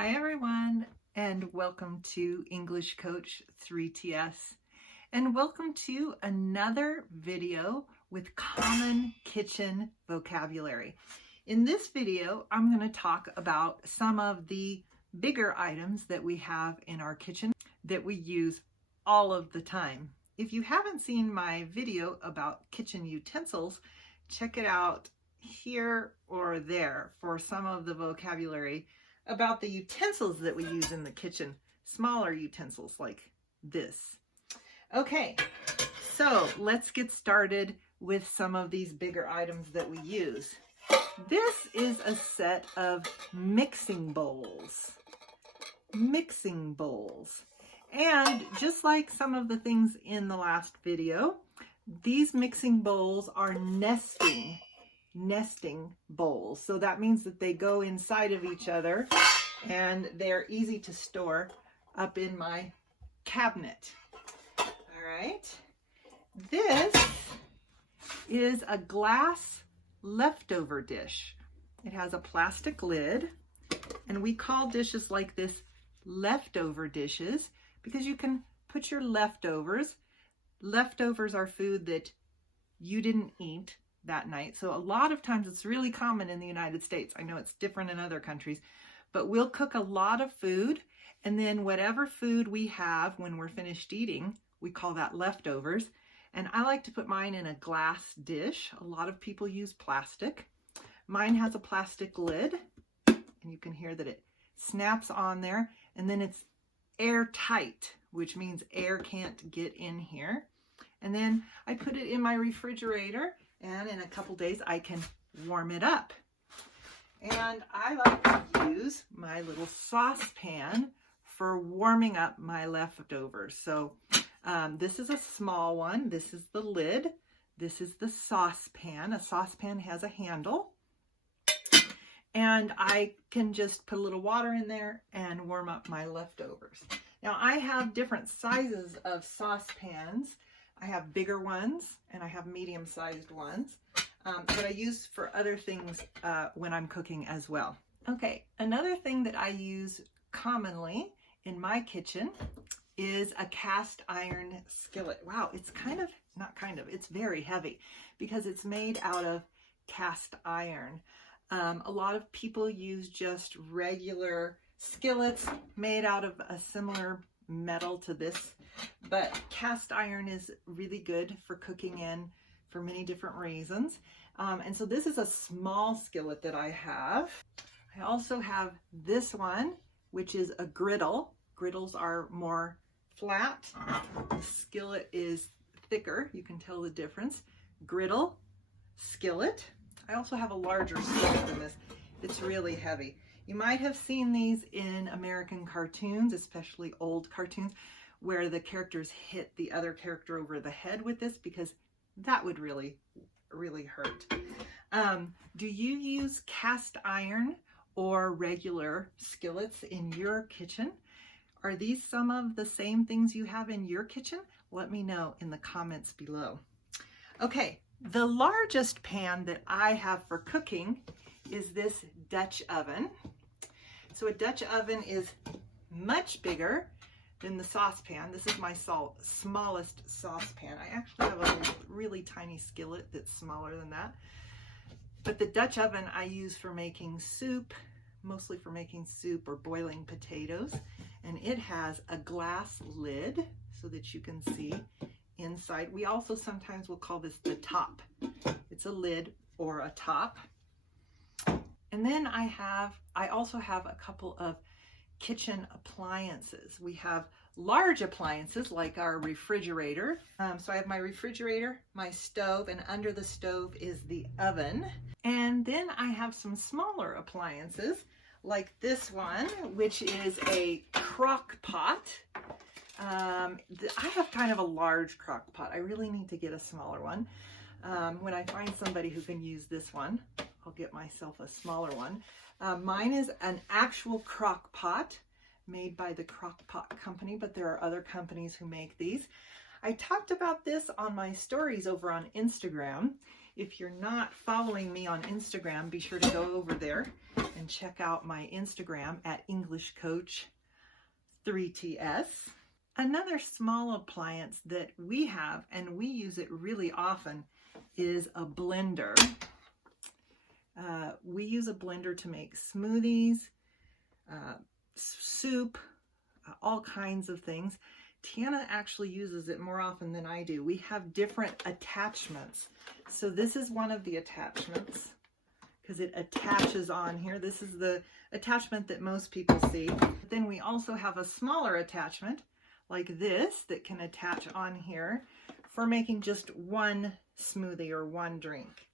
Hi everyone, and welcome to English Coach 3TS, and welcome to another video with common kitchen vocabulary. In this video, I'm going to talk about some of the bigger items that we have in our kitchen that we use all of the time. If you haven't seen my video about kitchen utensils, check it out here or there for some of the vocabulary about the utensils that we use in the kitchen, smaller utensils like this. Okay, so let's get started with some of these bigger items that we use. This is a set of mixing bowls. Mixing bowls. And just like some of the things in the last video, these mixing bowls are nesting bowls. So that means that they go inside of each other and they're easy to store up in my cabinet. All right. This is a glass leftover dish. It has a plastic lid, and we call dishes like this leftover dishes because you can put your leftovers. Leftovers are food that you didn't eat that night. So a lot of times it's really common in the United States. I know it's different in other countries, but we'll cook a lot of food, and then whatever food we have when we're finished eating, we call that leftovers. And I like to put mine in a glass dish. A lot of people use plastic. Mine has a plastic lid, and you can hear that it snaps on there, and then it's airtight, which means air can't get in here. And then I put it in my refrigerator, and in a couple days I can warm it up. And I like to use my little saucepan for warming up my leftovers. So this is a small one. This is the lid. This is the saucepan. A saucepan has a handle. And I can just put a little water in there and warm up my leftovers. Now I have different sizes of saucepans. I have bigger ones and I have medium-sized ones that I use for other things when I'm cooking as well. Okay, another thing that I use commonly in my kitchen is a cast iron skillet. Wow, it's it's very heavy because it's made out of cast iron. A lot of people use just regular skillets made out of a similar metal to this, but cast iron is really good for cooking in for many different reasons. And so this is a small skillet that I have. I also have this one, which is a griddle. Griddles are more flat. The skillet is thicker. You can tell the difference. Griddle, skillet. I also have a larger skillet than this. It's really heavy. You might have seen these in American cartoons, especially old cartoons, where the characters hit the other character over the head with this, because that would really hurt. Do you use cast iron or regular skillets in your kitchen? Are these some of the same things you have in your kitchen? Let me know in the comments below. Okay, the largest pan that I have for cooking is this Dutch oven. So a Dutch oven is much bigger than the saucepan. This is my smallest saucepan. I actually have a really tiny skillet that's smaller than that. But the Dutch oven I use for making soup, mostly for making soup or boiling potatoes. And it has a glass lid so that you can see inside. We also sometimes will call this the top. It's a lid or a top. And then I also have a couple of kitchen appliances. We have large appliances like our refrigerator. So I have my refrigerator, my stove, and under the stove is the oven. And then I have some smaller appliances like this one, which is a crock pot. I have kind of a large crock pot. I really need to get a smaller one. When I find somebody who can use this one, I'll get myself a smaller one. Mine is an actual crock pot made by the Crock Pot Company, but there are other companies who make these. I talked about this on my stories over on Instagram. If you're not following me on Instagram, be sure to go over there and check out my Instagram at English Coach 3TS. Another small appliance that we have, and we use it really often, is a blender. We use a blender to make smoothies, soup, all kinds of things. Tanya actually uses it more often than I do. We have different attachments. So this is one of the attachments because it attaches on here. This is the attachment that most people see. Then we also have a smaller attachment like this that can attach on here for making just one smoothie or one drink.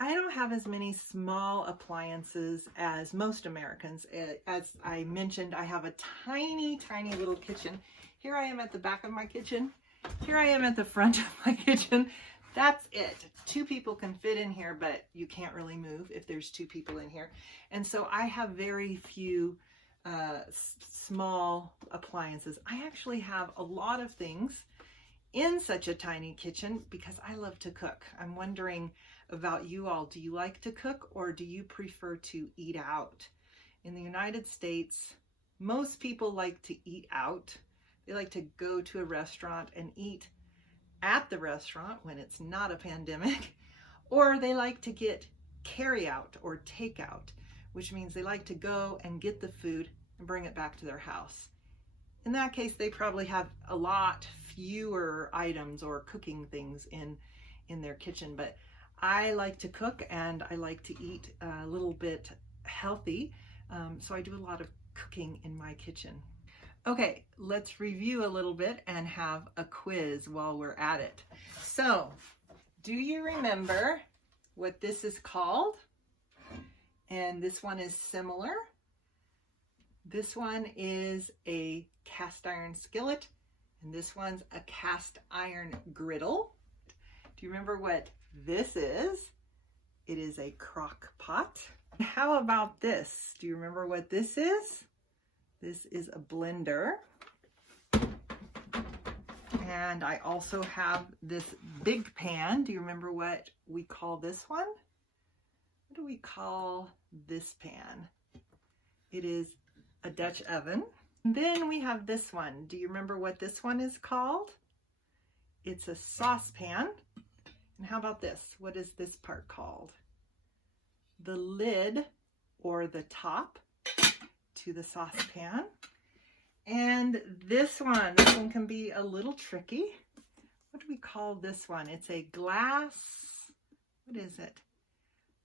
I don't have as many small appliances as most Americans. As I mentioned, I have a tiny, tiny little kitchen. Here I am at the back of my kitchen. Here I am at the front of my kitchen. That's it. 2 people can fit in here, but you can't really move if there's 2 people in here. And so I have very few small appliances. I actually have a lot of things in such a tiny kitchen because I love to cook. I'm wondering about you all. Do you like to cook or do you prefer to eat out? In the United States, most people like to eat out. They like to go to a restaurant and eat at the restaurant when it's not a pandemic, or they like to get carry out or takeout, which means they like to go and get the food and bring it back to their house. In that case, they probably have a lot fewer items or cooking things in their kitchen, but I like to cook and I like to eat a little bit healthy, so I do a lot of cooking in my kitchen. Okay, let's review a little bit and have a quiz while we're at it. So, do you remember what this is called? And this one is similar. This one is a cast iron skillet, and this one's a cast iron griddle. Do you remember what this is? It is a crock pot. How about this? Do you remember what this is? This is a blender. And I also have this big pan. Do you remember what we call this one? What do we call this pan? It is a Dutch oven. And then we have this one. Do you remember what this one is called? It's a saucepan. And how about this? What is this part called? The lid or the top to the saucepan. And this one can be a little tricky. What do we call this one? It's a glass, what is it?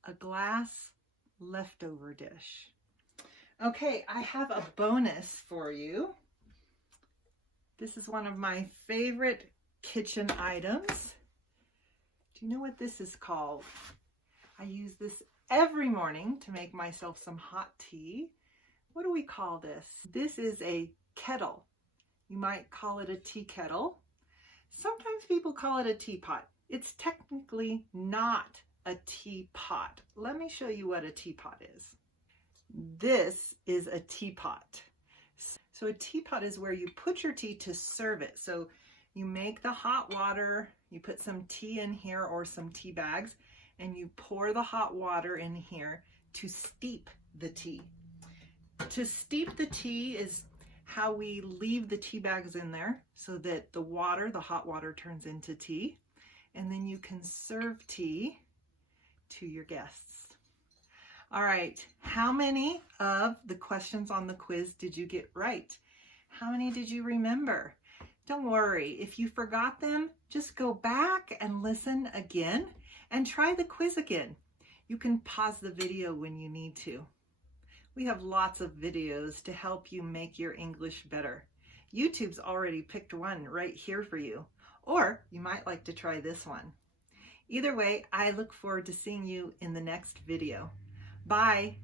A glass leftover dish. Okay, I have a bonus for you. This is one of my favorite kitchen items. Do you know what this is called? I use this every morning to make myself some hot tea. What do we call this? This is a kettle. You might call it a tea kettle. Sometimes people call it a teapot. It's technically not a teapot. Let me show you what a teapot is. This is a teapot. So a teapot is where you put your tea to serve it. So you make the hot water, you put some tea in here or some tea bags, and you pour the hot water in here to steep the tea. To steep the tea is how we leave the tea bags in there so that the water, the hot water, turns into tea, and then you can serve tea to your guests. All right, how many of the questions on the quiz did you get right? How many did you remember? Don't worry, if you forgot them, just go back and listen again and try the quiz again. You can pause the video when you need to. We have lots of videos to help you make your English better. YouTube's already picked one right here for you, or you might like to try this one. Either way, I look forward to seeing you in the next video. Bye.